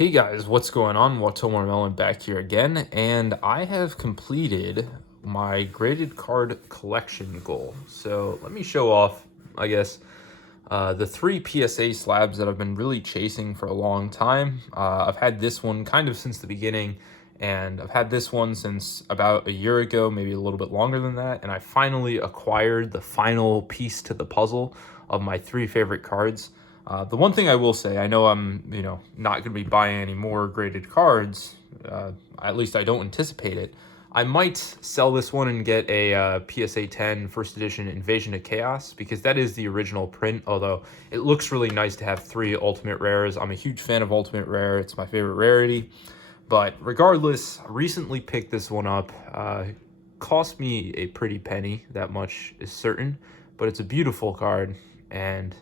Hey guys, what's going on? Watomarmelon back here again, and I have completed my graded card collection goal. So let me show off, I guess, the three PSA slabs that I've been really chasing for a long time. I've had this one kind of since the beginning, and I've had this one since about a year ago, maybe a little bit longer than that, and I finally acquired the final piece to the puzzle of my three favorite cards. The one thing I will say, I know I'm, not going to be buying any more graded cards. At least I don't anticipate it. I might sell this one and get a PSA 10 first edition Invasion of Chaos because that is the original print, although it looks really nice to have three Ultimate Rares. I'm a huge fan of Ultimate Rare. It's my favorite rarity. But regardless, I recently picked this one up. Cost me a pretty penny, that much is certain. But it's a beautiful card, and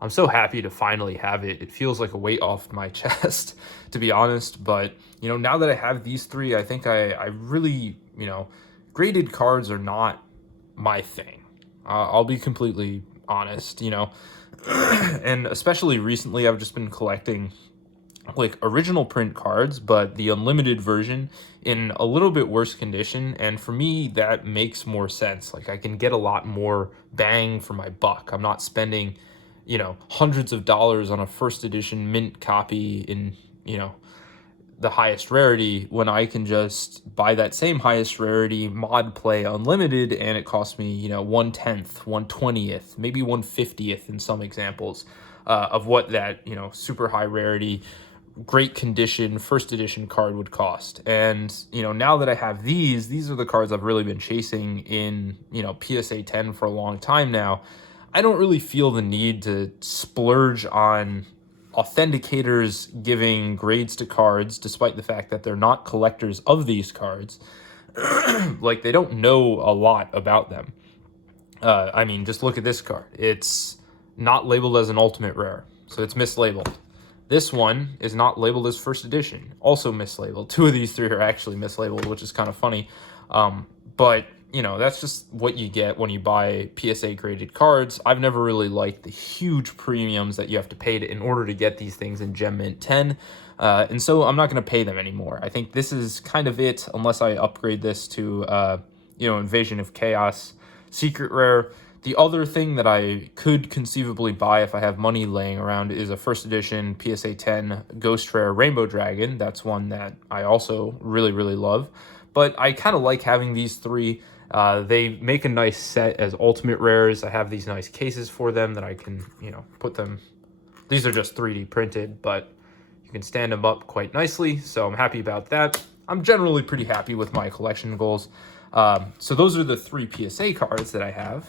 I'm so happy to finally have it. It feels like a weight off my chest, to be honest. But, now that I have these three, I think I really, graded cards are not my thing. I'll be completely honest, and especially recently, I've just been collecting like original print cards, but the unlimited version in a little bit worse condition. And for me, that makes more sense. Like I can get a lot more bang for my buck. I'm not spending hundreds of dollars on a first edition mint copy in, the highest rarity when I can just buy that same highest rarity mod play unlimited and it costs me, 1/10th, 1/20th, maybe 1/50th in some examples of what that, super high rarity, great condition first edition card would cost. And, now that I have these are the cards I've really been chasing in, PSA 10 for a long time now. I don't really feel the need to splurge on authenticators giving grades to cards, despite the fact that they're not collectors of these cards. Like, they don't know a lot about them. Just look at this card. It's not labeled as an ultimate rare, so it's mislabeled. This one is not labeled as first edition, also mislabeled. Two of these three are actually mislabeled, which is kind of funny. But that's just what you get when you buy PSA graded cards. I've never really liked the huge premiums that you have to pay in order to get these things in Gem Mint 10. And so I'm not going to pay them anymore. I think this is kind of it, unless I upgrade this to, Invasion of Chaos Secret Rare. The other thing that I could conceivably buy if I have money laying around is a first edition PSA 10 Ghost Rare Rainbow Dragon. That's one that I also really, really love. But I kind of like having these three. They make a nice set as ultimate rares. I have these nice cases for them that I can, put them. These are just 3D printed, but you can stand them up quite nicely. So I'm happy about that. I'm generally pretty happy with my collection goals. So those are the three PSA cards that I have.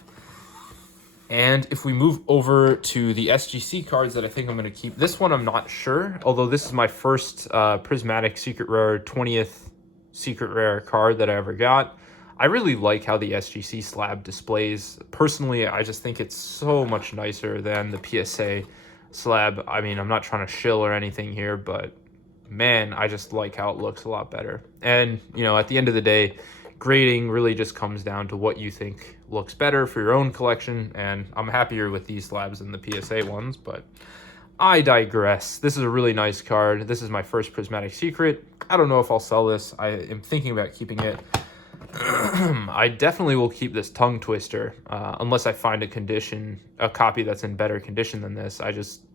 And if we move over to the SGC cards that I think I'm going to keep, this one I'm not sure, although this is my first Prismatic Secret Rare 20th Secret Rare card that I ever got. I really like how the SGC slab displays. Personally, I just think it's so much nicer than the PSA slab. I'm not trying to shill or anything here, but man, I just like how it looks a lot better. And, at the end of the day, grading really just comes down to what you think looks better for your own collection, and I'm happier with these slabs than the PSA ones, but I digress. This is a really nice card. This is my first Prismatic Secret. I don't know if I'll sell this. I am thinking about keeping it. I definitely will keep this Tongue Twister, unless I find a copy that's in better condition than this.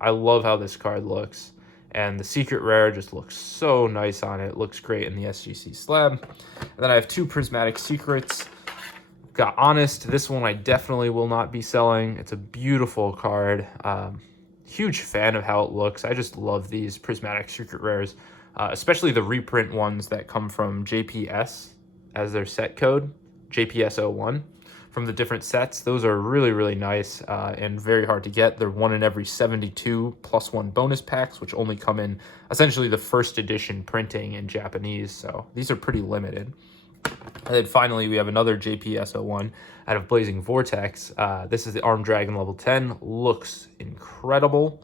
I love how this card looks. And the Secret Rare just looks so nice on it. It looks great in the SGC slab. And then I have two Prismatic Secrets. Got Honest. This one I definitely will not be selling. It's a beautiful card. Huge fan of how it looks. I just love these Prismatic Secret Rares, especially the reprint ones that come from JPS as their set code, JPS01. From the different sets. Those are really, really nice and very hard to get. They're 1 in every 72 +1 bonus packs, which only come in essentially the first edition printing in Japanese. So these are pretty limited. And then finally, we have another JPS01 out of Blazing Vortex. This is the Armed Dragon level 10. Looks incredible.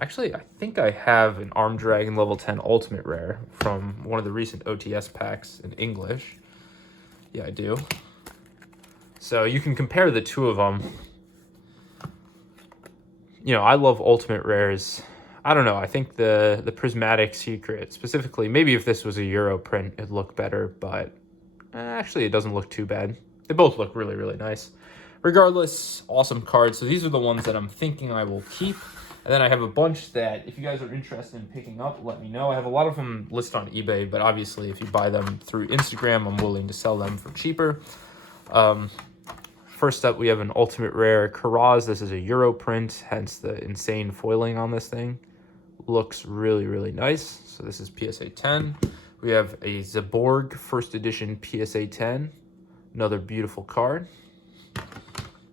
Actually, I think I have an Armed Dragon level 10 Ultimate Rare from one of the recent OTS packs in English. Yeah, I do. So you can compare the two of them. I love Ultimate Rares. I don't know. I think the prismatic secret, specifically, maybe if this was a Euro print, it'd look better, but actually it doesn't look too bad. They both look really, really nice. Regardless, awesome cards. So these are the ones that I'm thinking I will keep. And then I have a bunch that, if you guys are interested in picking up, let me know. I have a lot of them listed on eBay, but obviously if you buy them through Instagram, I'm willing to sell them for cheaper. First up, we have an Ultimate Rare Karaz. This is a Euro print, hence the insane foiling on this thing. Looks really, really nice. So this is PSA 10. We have a Zaborg First Edition PSA 10. Another beautiful card.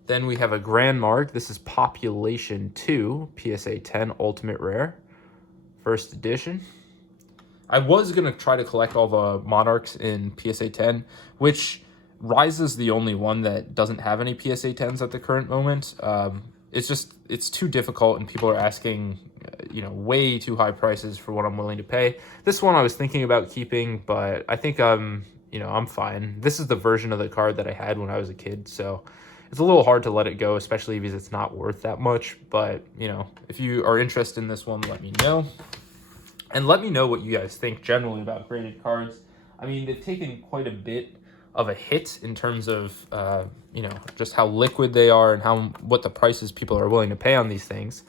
Then we have a Grand Mark. This is Population 2, PSA 10 Ultimate Rare, First Edition. I was going to try to collect all the Monarchs in PSA 10, which Rise is the only one that doesn't have any PSA 10s at the current moment. It's too difficult, and people are asking, way too high prices for what I'm willing to pay. This one I was thinking about keeping, but I think I'm fine. This is the version of the card that I had when I was a kid, so it's a little hard to let it go, especially because it's not worth that much. But, if you are interested in this one, let me know. And let me know what you guys think generally about graded cards. I mean, they've taken quite a bit of a hit in terms of, just how liquid they are and what the prices people are willing to pay on these things.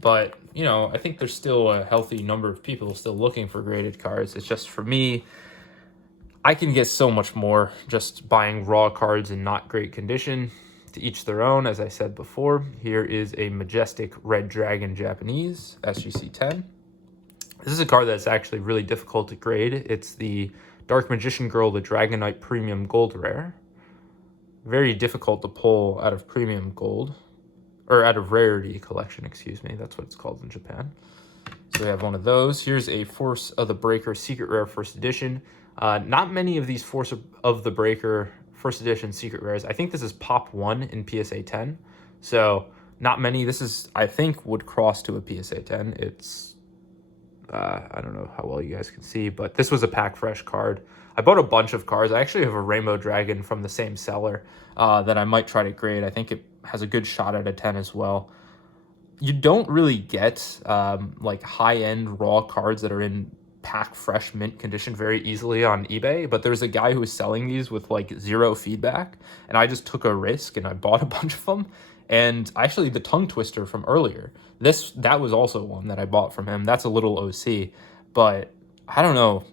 But, I think there's still a healthy number of people still looking for graded cards. It's just, for me, I can get so much more just buying raw cards in not great condition. To each their own, as I said before. Here is a Majestic Red Dragon Japanese, SGC 10. This is a card that's actually really difficult to grade. It's the Dark Magician Girl, the Dragonite Premium Gold Rare. Very difficult to pull out of Premium Gold, or out of Rarity Collection, excuse me. That's what it's called in Japan. So we have one of those. Here's a Force of the Breaker Secret Rare First Edition. Not many of these Force of the Breaker First Edition Secret Rares. I think this is Pop 1 in PSA 10. So not many. This is, I think, would cross to a PSA 10. It's, I don't know how well you guys can see, but this was a pack fresh card. I bought a bunch of cards. I actually have a Rainbow Dragon from the same seller that I might try to grade. I think it has a good shot at a 10 as well. You don't really get like high-end raw cards that are in pack fresh mint condition very easily on eBay, but there's a guy who was selling these with like zero feedback, and I just took a risk and I bought a bunch of them. And actually the Tongue Twister from earlier, that was also one that I bought from him. That's a little OC, but I don't know,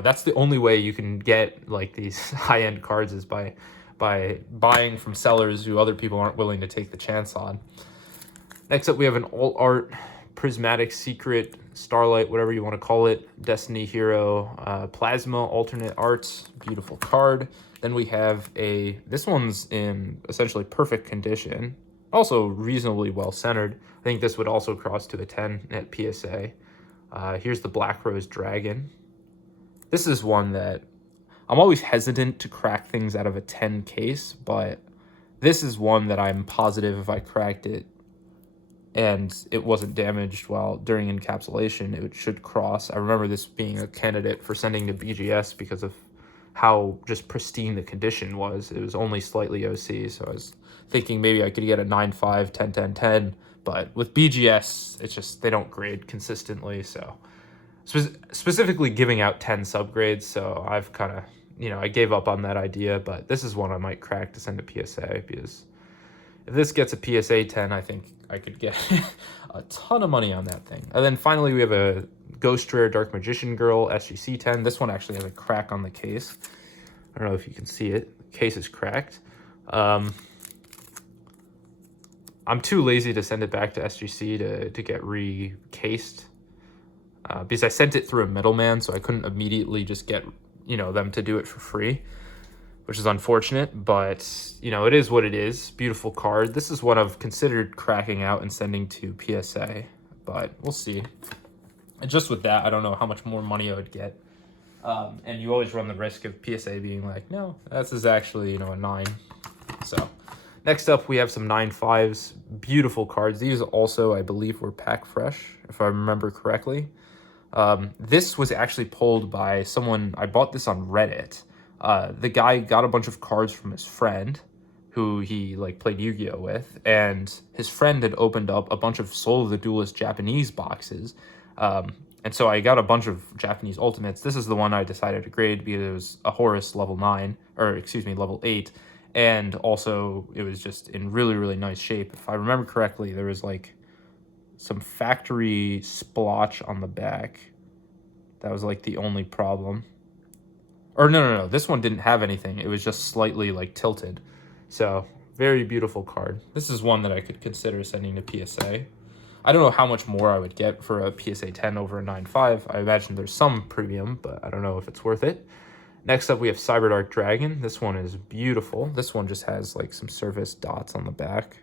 that's the only way you can get like these high-end cards is by buying from sellers who other people aren't willing to take the chance on. Next up, we have an Alt Art Prismatic Secret Starlight, whatever you want to call it, Destiny Hero Plasma Alternate Arts. Beautiful card. Then we have this one's in essentially perfect condition, also reasonably well centered. I think this would also cross to a 10 at PSA. Here's the Black Rose Dragon. This is one that I'm always hesitant to crack things out of a 10 case, but this is one that I'm positive if I cracked it and it wasn't damaged during encapsulation, it should cross. I remember this being a candidate for sending to BGS because of how just pristine the condition was. It was only slightly OC, so I was thinking maybe I could get a 9.5, 10, 10, 10, but with BGS, it's just they don't grade consistently, so specifically giving out 10 subgrades, so I've kind of, I gave up on that idea, but this is one I might crack to send to PSA, because if this gets a PSA 10, I think I could get a ton of money on that thing. And then finally, we have a Ghost Rare Dark Magician Girl SGC 10. This one actually has a crack on the case. I don't know if you can see it. The case is cracked. I'm too lazy to send it back to SGC to get recased because I sent it through a middleman, so I couldn't immediately just get them to do it for free, which is unfortunate, but it is what it is. Beautiful card. This is what I've considered cracking out and sending to PSA, but we'll see. And just with that, I don't know how much more money I would get. And you always run the risk of PSA being like, no, this is actually, a 9. So next up, we have some 9.5s. Beautiful cards. These also, I believe, were pack fresh, if I remember correctly. This was actually pulled by someone. I bought this on Reddit. The guy got a bunch of cards from his friend, who he like played Yu-Gi-Oh with, and his friend had opened up a bunch of Soul of the Duelist Japanese boxes. And so I got a bunch of Japanese Ultimates. This is the one I decided to grade because it was a Horus level 9, or excuse me, level 8. And also it was just in really, really nice shape. If I remember correctly, there was like some factory splotch on the back. That was like the only problem. Or no, this one didn't have anything. It was just slightly like tilted. So very beautiful card. This is one that I could consider sending to PSA. I don't know how much more I would get for a PSA 10 over a 9.5. I imagine there's some premium, but I don't know if it's worth it. Next up, we have Cyberdark Dragon. This one is beautiful. This one just has like some surface dots on the back,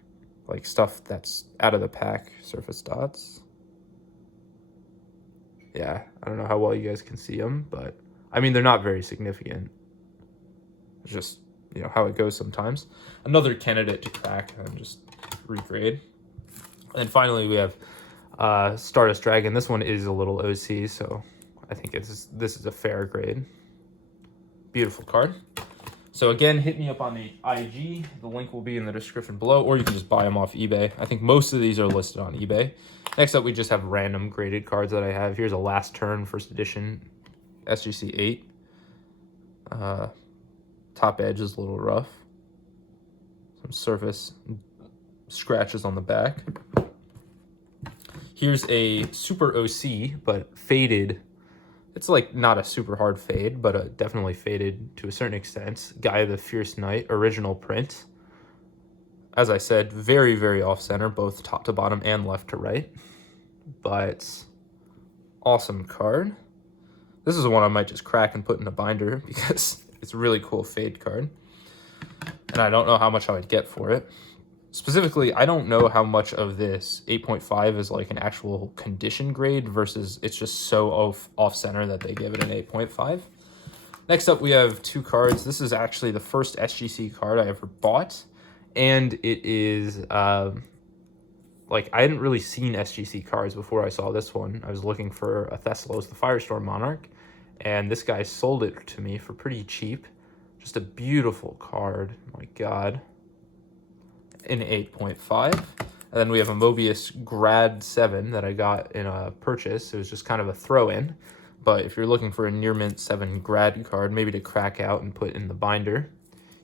like stuff that's out of the pack, surface dots. Yeah, I don't know how well you guys can see them, but I mean, they're not very significant. It's just, you know, how it goes sometimes. Another candidate to crack and just regrade. And finally, we have Stardust Dragon. This one is a little OC, so I think this is a fair grade. Beautiful card. So again, hit me up on the IG. The link will be in the description below, or you can just buy them off eBay. I think most of these are listed on eBay. Next up, we just have random graded cards that I have. Here's a Last Turn First Edition SGC 8. Top edge is a little rough. Some surface scratches on the back. Here's a Super OC, but faded. It's like not a super hard fade, but definitely faded to a certain extent. Guy of the Fierce Knight, original print. As I said, very, very off-center, both top to bottom and left to right. But awesome card. This is the one I might just crack and put in a binder because it's a really cool fade card. And I don't know how much I would get for it. Specifically, I don't know how much of this 8.5 is like an actual condition grade versus it's just so off-center that they give it an 8.5. Next up, we have two cards. This is actually the first SGC card I ever bought. And it is, like, I hadn't really seen SGC cards before I saw this one. I was looking for a Thessalos, the Firestorm Monarch. And this guy sold it to me for pretty cheap. Just a beautiful card. My God. In 8.5. And then we have a Mobius Grad 7 that I got in a purchase. It was just kind of a throw-in. But if you're looking for a near mint 7 Grad card, maybe to crack out and put in the binder,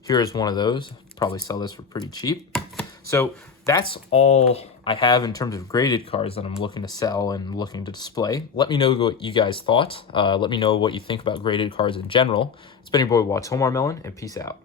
here is one of those. Probably sell this for pretty cheap. So that's all I have in terms of graded cards that I'm looking to sell and looking to display. Let me know what you guys thought. Let me know what you think about graded cards in general. It's been your boy Watomarmelon, and peace out.